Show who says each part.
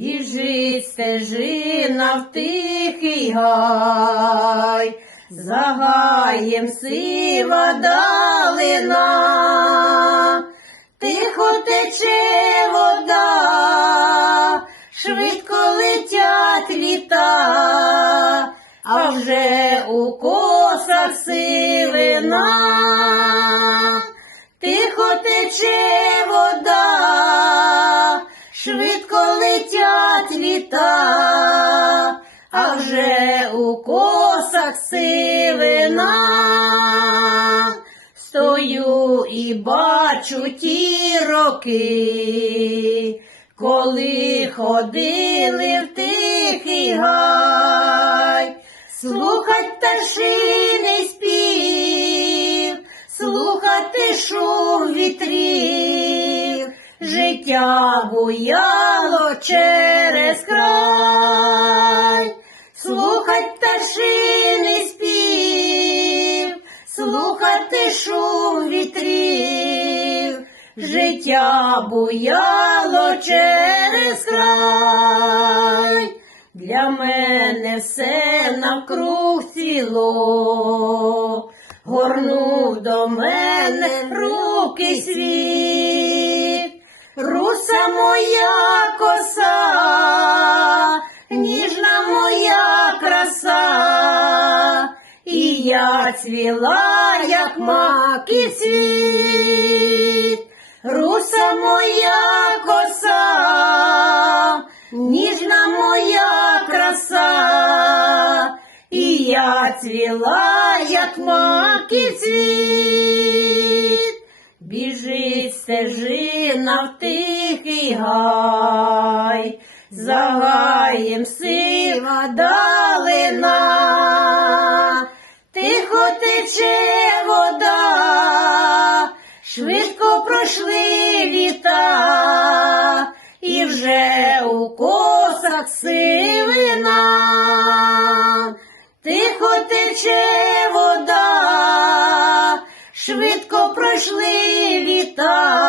Speaker 1: Біжить стежина в тихий гай, за гаєм сива далина, тихо тече вода, швидко летять літа, а вже у косах сивина, тихо тече швидко летять літа, а вже у косах сивина. Стою і бачу ті роки, коли ходили в тихий гай, слухать пташиний спів, слухати шум вітрів, життя буяло через край, слухать пташиний спів, слухати шум вітрів, життя буяло через край. Для мене все навкруг ціло, горнув до мене руки світ, моя коса, ніжна моя краса, і я цвіла, як маки цвіт, руса моя коса, ніжна моя краса, і я цвіла, як маки цвіт, Біжить стежина в тихий гай, за гаєм сива далина, тихо тече вода, швидко пройшли літа, і вже у косах сивина, тихо тече швидко пройшли літа,